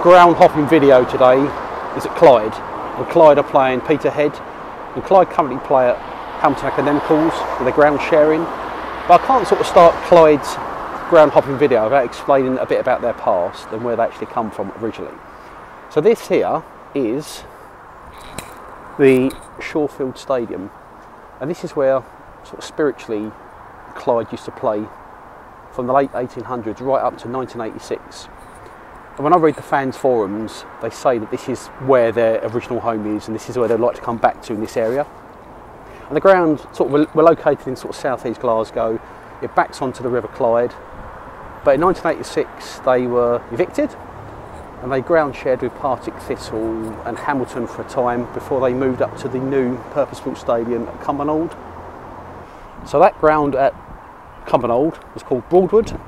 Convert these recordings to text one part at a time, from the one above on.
ground hopping video today is at Clyde. And Clyde are playing Peterhead, and Clyde currently play at Hamilton Academicals with their ground sharing. But I can't sort of start Clyde's ground hopping video without explaining a bit about their past and where they actually come from originally. So this here is the Shorefield Stadium, and this is where sort of spiritually Clyde used to play from the late 1800s right up to 1986. And when I read the fans forums, they say that this is where their original home is and this is where they'd like to come back to in this area. And the ground sort of we're located in sort of southeast Glasgow. It backs onto the River Clyde. But in 1986 they were evicted and they ground shared with Partick Thistle and Hamilton for a time before they moved up to the new purpose-built stadium at Cumbernauld. So that ground at Cumbernauld was called Broadwood,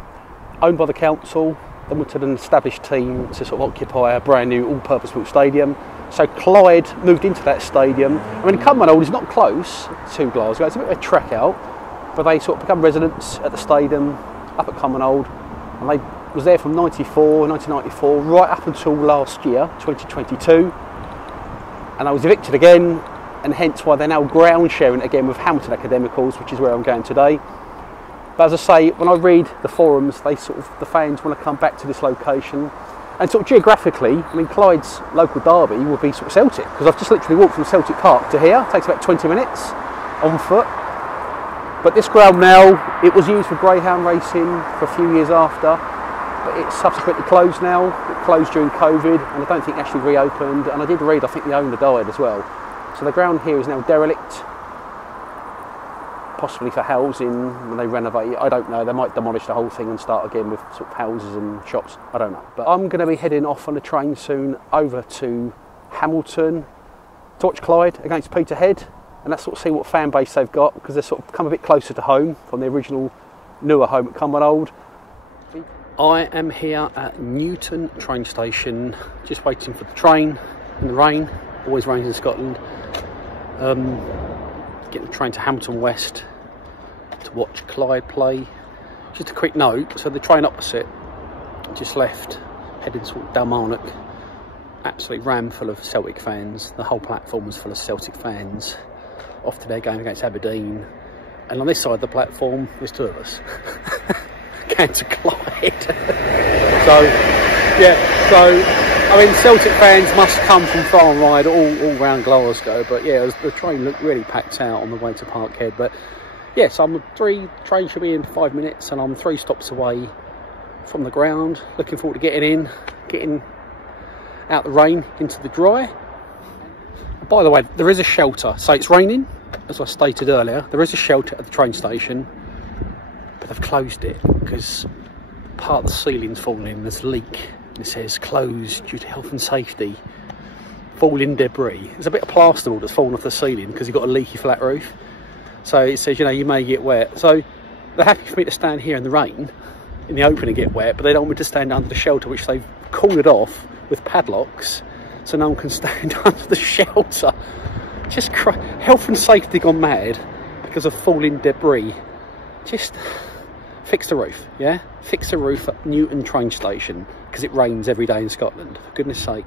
owned by the council. They wanted an established team to sort of occupy a brand new all-purpose-built stadium. So Clyde moved into that stadium. I mean, Cumbernauld is not close to Glasgow, it's a bit of a trek out, but they sort of become residents at the stadium up at Cumbernauld, and they was there from 1994, right up until last year, 2022, and I was evicted again, and hence why they're now ground sharing again with Hamilton Academicals, which is where I'm going today. But as I say, when I read the forums, the fans want to come back to this location, and sort of geographically, I mean, Clyde's local derby would be sort of Celtic, because I've just literally walked from Celtic Park to here. It takes about 20 minutes on foot. But this ground now, it was used for greyhound racing for a few years after, but it's subsequently closed now. It closed during COVID, and I don't think it actually reopened. And I did read, I think the owner died as well. So the ground here is now derelict, possibly for housing when they renovate it. I don't know, they might demolish the whole thing and start again with sort of houses and shops, I don't know. But I'm going to be heading off on the train soon over to Hamilton to watch Clyde against Peterhead, and let's sort of see what fan base they've got, because they've sort of come a bit closer to home from the original newer home at Cumbernauld. I am here at Newton train station, just waiting for the train in the rain. Always rains in Scotland. Getting the train to Hamilton West to watch Clyde play. Just a quick note, so the train opposite just left, heading to Dalmarnock, absolutely rammed full of Celtic fans. The whole platform was full of Celtic fans off to their game against Aberdeen, and on this side of the platform there's two of us going to Clyde. So I mean, Celtic fans must come from far and wide all around Glasgow, but yeah, the train looked really packed out on the way to Parkhead. But yes, train should be in 5 minutes, and I'm 3 stops away from the ground. Looking forward to getting out the rain into the dry. By the way, there is a shelter. So it's raining, as I stated earlier. There is a shelter at the train station, but they've closed it because part of the ceiling's fallen in. There's a leak. It says closed due to health and safety. Falling debris. There's a bit of plasterboard that's fallen off the ceiling because you've got a leaky flat roof. So it says, you know, you may get wet. So they're happy for me to stand here in the rain, in the open, and get wet, but they don't want me to stand under the shelter, which they've cordoned off with padlocks so no one can stand under the shelter. Just health and safety gone mad because of falling debris. Just fix the roof, yeah? Fix the roof at Newton train station, because it rains every day in Scotland, for goodness sake.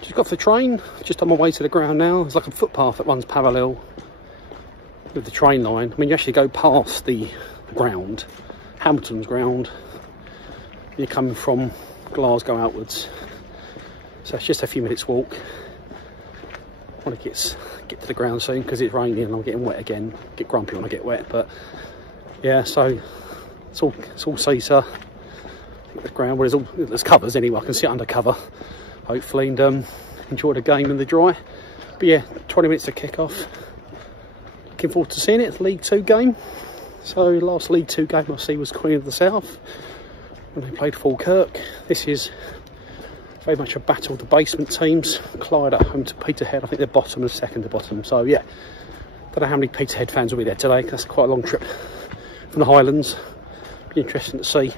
Just got off the train, just on my way to the ground now. There's like a footpath that runs parallel with the train line. I mean, you actually go past the ground, Hamilton's ground, you're coming from Glasgow outwards. So it's just a few minutes walk. I want to get to the ground soon because it's raining and I'm getting wet again. Get grumpy when I get wet, but yeah, so it's all Caesar. The ground where there's covers anyway. I can sit under cover, hopefully, and enjoy the game in the dry. But yeah, 20 minutes to kick off. Looking forward to seeing it. It's a League 2 game. So last League 2 game I see was Queen of the South when they played Falkirk. This is very much a battle of the basement teams. Clyde at home to Peterhead. I think they're bottom and second to bottom. So yeah, don't know how many Peterhead fans will be there today. That's quite a long trip from the Highlands. Be interesting to see.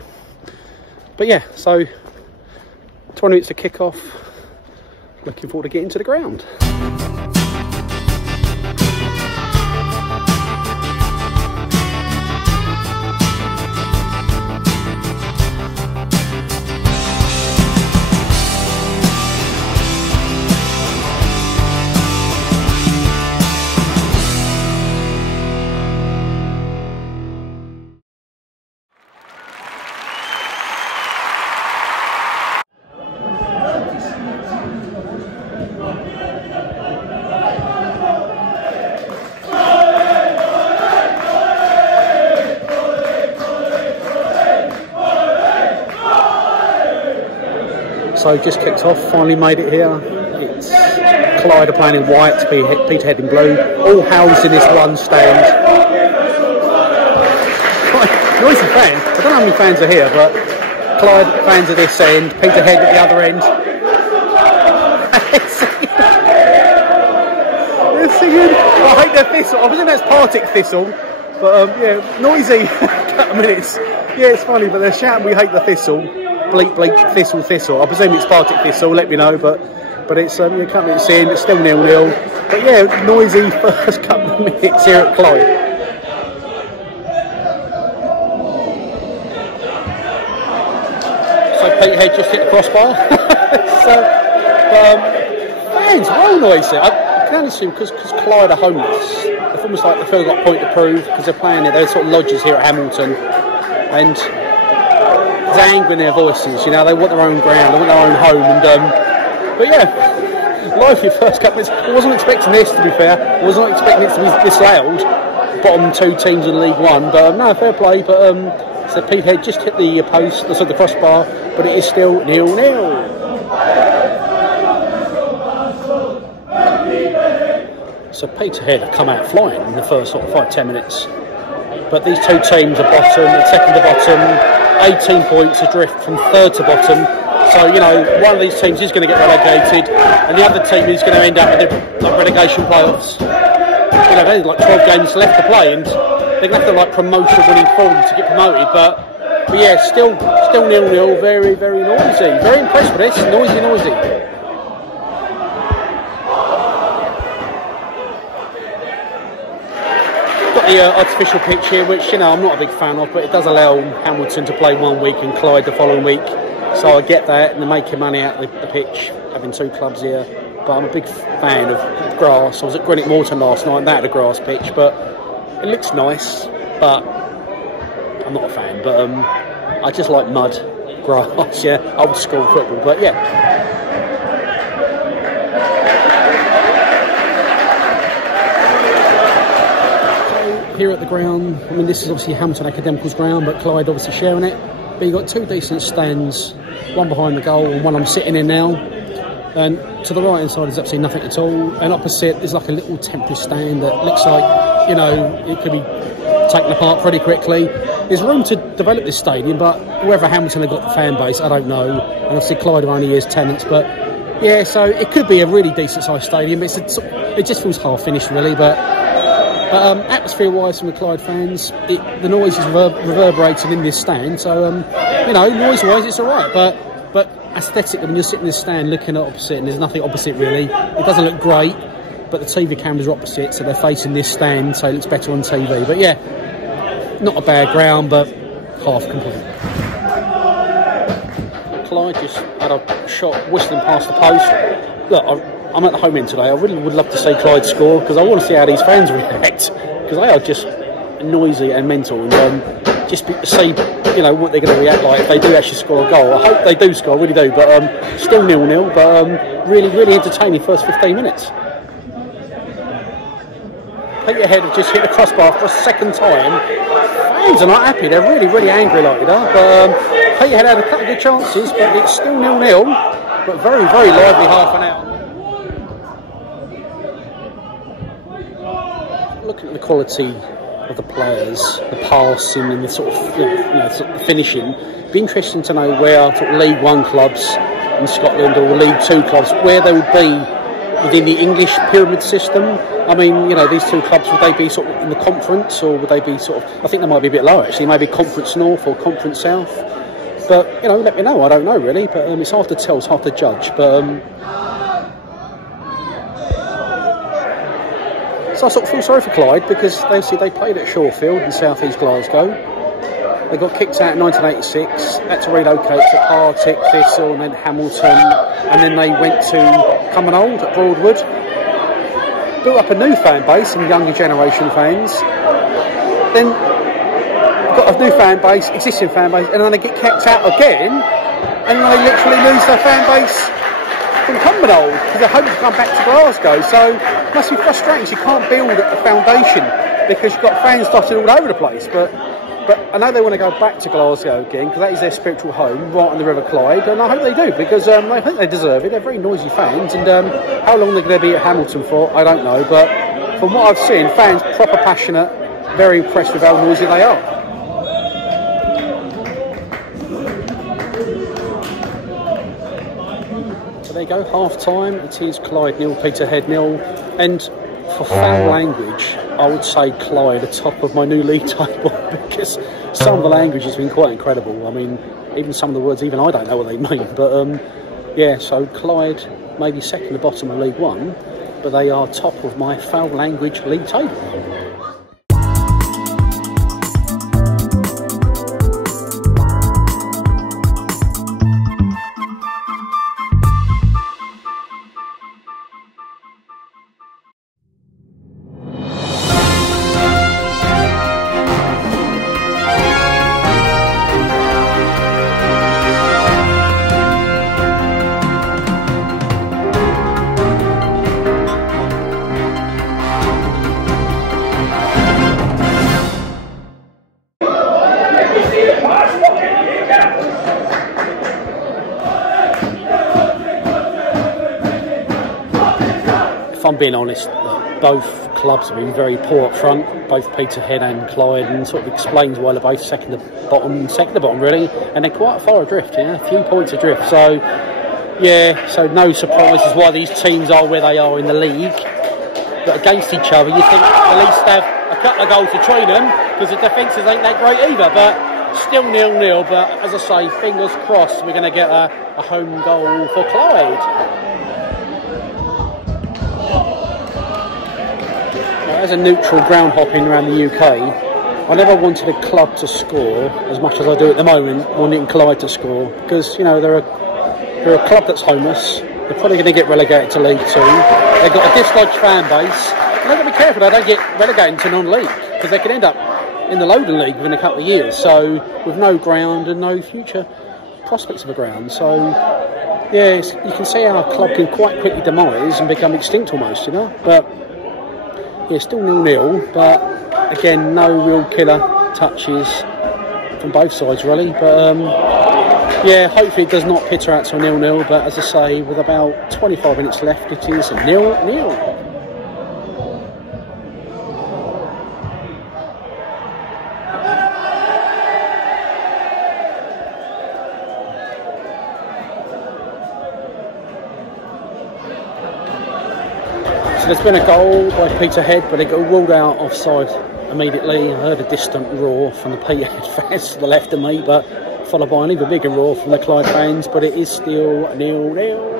But yeah, so 20 minutes to kick off. Looking forward to getting to the ground. So just kicked off, finally made it here. It's Clyde are playing in white, Peterhead in blue, all housed in this one stand. Quite noisy fans. I don't know how many fans are here, but Clyde fans at this end, Peterhead at the other end. They're singing, I hate their thistle. I presume that's Partick Thistle, but yeah, noisy couple of minutes. Yeah, it's funny, but they're shouting, we hate the thistle. Bleep, bleep, thistle, thistle. I presume it's Partick Thistle, let me know, but it's a couple of minutes in, it's still 0-0. But yeah, noisy first couple of minutes here at Clyde. So Peterhead just hit the crossbar. Fans, well noisy. I can only assume because Clyde are homeless. It's almost like they feel got a point to prove because they're playing it. They're sort of lodgers here at Hamilton, and there's anger in their voices. You know, they want their own ground, they want their own home, and but yeah, lively first couple minutes. I wasn't expecting this, to be fair. I was not expecting it to be this loud. Bottom two teams in League One, but no, fair play. But so Peterhead just hit the post, so the crossbar, but it is still 0-0. So Peterhead have come out flying in the first sort of 5-10 minutes. But these two teams are bottom and second to bottom, 18 points adrift from third to bottom. So, you know, one of these teams is going to get relegated and the other team is going to end up with the relegation playoffs. You know, there's like 12 games left to play and they're going to have to like promotion winning form to get promoted. But yeah, still 0-0, very, very noisy. Very impressed with this, noisy. The artificial pitch here, which, you know, I'm not a big fan of, but it does allow Hamilton to play 1 week and Clyde the following week, so I get that, and they're making money out of the pitch, having two clubs here. But I'm a big fan of grass. I was at Greenwich Morton last night and that had a grass pitch, but it looks nice, but I'm not a fan. But I just like mud, grass, yeah, old school football, but yeah. Here at the ground, I mean, this is obviously Hamilton Academical's ground, but Clyde obviously sharing it. But you've got two decent stands, one behind the goal and one I'm sitting in now. And to the right hand side is absolutely nothing at all. And opposite is like a little temporary stand that looks like, you know, it could be taken apart pretty quickly. There's room to develop this stadium, but whether Hamilton have got the fan base, I don't know. And obviously Clyde are only as tenants, but yeah, so it could be a really decent sized stadium. It just feels half finished really, but atmosphere-wise from the Clyde fans, the noise is reverberating in this stand, so you know, noise-wise it's alright, but aesthetically when you're sitting in this stand looking at opposite, and there's nothing opposite really, it doesn't look great, but the TV cameras are opposite, so they're facing this stand, so it looks better on TV. But yeah, not a bad ground, but half complete. Clyde just had a shot whistling past the post. Look, I'm at the home end today. I really would love to see Clyde score because I want to see how these fans react because they are just noisy and mental. And just see, you know, what they're going to react like if they do actually score a goal. I hope they do score, I really do. But still 0-0. But really, really entertaining first 15 minutes. Peterhead have just hit the crossbar for a second time. Fans are not happy. They're really, really angry like that. But Peterhead had a couple of good chances, but it's still 0-0. But very, very lively half an hour. Looking at the quality of the players, the passing and the sort of, you know, sort of finishing, it'd be interesting to know where sort of League One clubs in Scotland or League Two clubs, where they would be within the English pyramid system. I mean, you know, these two clubs, would they be sort of in the conference, or would they be sort of, I think they might be a bit lower actually, maybe Conference North or Conference South. But, you know, let me know, I don't know really, but it's hard to tell, it's hard to judge. But so I sort of feel sorry for Clyde because they played at Shorefield in South East Glasgow. They got kicked out in 1986, had to relocate to Partick, Thistle and then Hamilton, and then they went to Cumbernauld at Broadwood. Built up a new fan base, some younger generation fans. Then got a new fan base, existing fan base, and then they get kicked out again, and then they literally lose their fan base from Cumbernauld because they're hoping to come back to Glasgow. So it must be frustrating. You can't build a foundation because you've got fans dotted all over the place. But But I know they want to go back to Glasgow again because that is their spiritual home, right on the River Clyde, and I hope they do because I think they deserve it. They're very noisy fans, and how long they're going to be at Hamilton for, I don't know. But from what I've seen, fans proper passionate, very impressed with how noisy they are. So there you go, half time. It is Clyde 0, Peterhead 0, and for foul language, I would say Clyde atop of my new league table because some of the language has been quite incredible. I mean, even some of the words, even I don't know what they mean. But yeah, so Clyde maybe second the bottom of League One, but they are top of my foul language league table. If I'm being honest, both clubs have been very poor up front, both Peterhead and Clyde, and sort of explains why they're both second to bottom really, and they're quite far adrift, yeah, a few points adrift. So yeah, so no surprises why these teams are where they are in the league. But against each other, you think at least have a couple of goals to train them because the defences ain't that great either. But still 0-0. But as I say, fingers crossed, we're going to get a home goal for Clyde. As a neutral ground hopping around the UK, I never wanted a club to score as much as I do at the moment, wanting Clyde to score, because you know they're a club that's homeless. They're probably going to get relegated to League 2. They've got a dislodged fan base, and they've got to be careful they don't get relegated to non-league because they could end up in the Lowland League within a couple of years. So with no ground and no future prospects of a ground, so yes, you can see how a club can quite quickly demise and become extinct almost, you know. But yeah, still 0-0, but again, no real killer touches from both sides really. But yeah, hopefully it does not peter out to a 0-0. But as I say, with about 25 minutes left, it is 0-0. So there's been a goal by Peterhead, but it got ruled out offside immediately. I heard a distant roar from the Peterhead fans to the left of me, but followed by an even bigger roar from the Clyde fans, but it is still 0-0.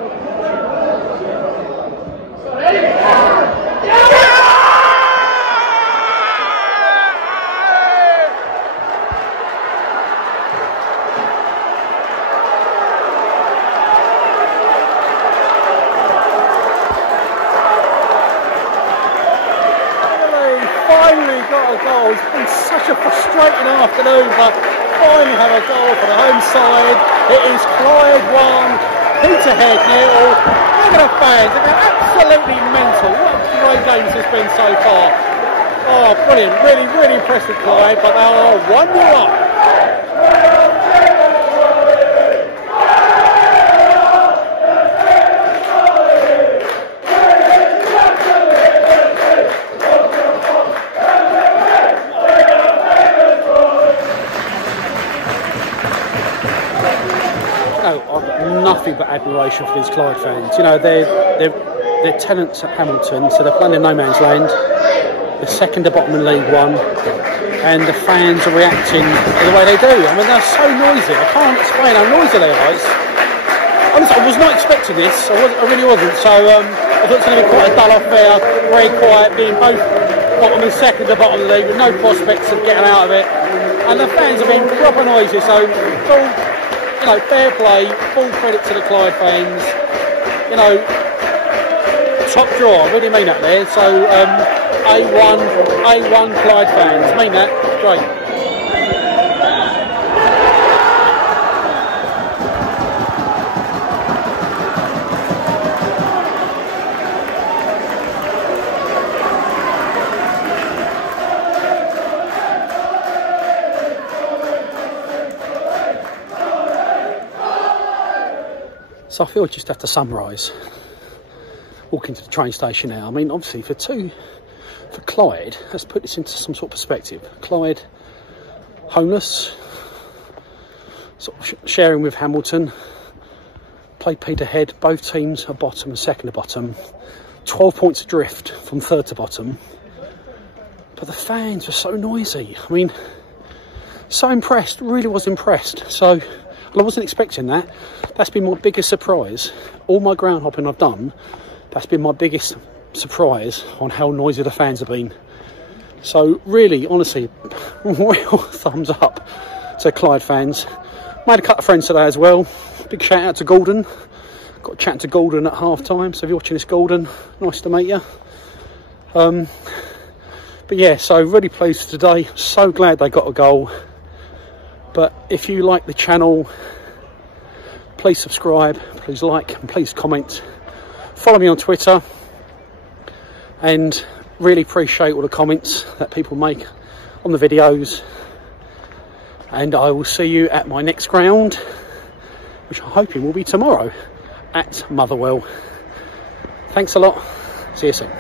It's been such a frustrating afternoon, but finally have a goal for the home side. It is Clyde 1, Peterhead 0. Look at the fans, they're absolutely mental. What a great game this has been so far. Oh, brilliant, really impressed with Clyde, but they are 1-0 up. Nothing but admiration for these Clyde fans. You know, they're tenants at Hamilton, so they're playing in no man's land. They're second to bottom in League One, and the fans are reacting the way they do. I mean, they're so noisy. I can't explain how noisy they are. Honestly, I was not expecting this. I really wasn't. So I thought it was going to be quite a dull affair, very quiet, being both bottom and second to bottom of the league with no prospects of getting out of it. And the fans have been proper noisy. So full, you know, fair play, full credit to the Clyde fans. You know, top draw, I really mean that there. So A1 Clyde fans, mean that, great. So I feel I just have to summarise. Walking to the train station now. I mean, obviously for Clyde, let's put this into some sort of perspective. Clyde, homeless, sort of sharing with Hamilton, played Peterhead, both teams are bottom and second to bottom, 12 points adrift from third to bottom. But the fans were so noisy. I mean, so impressed, really was impressed. So, well, I wasn't expecting that. That's been my biggest surprise. All my ground hopping I've done, that's been my biggest surprise on how noisy the fans have been. So really, honestly, real thumbs up to Clyde fans. Made a couple of friends today as well. Big shout out to Gordon. Got chatting to Gordon at half time. So if you're watching this, Gordon, nice to meet you. But yeah, so really pleased today. So glad they got a goal. But if you like the channel, please subscribe, please like, and please comment. Follow me on Twitter, and really appreciate all the comments that people make on the videos. And I will see you at my next ground, which I'm hoping will be tomorrow at Motherwell. Thanks a lot. See you soon.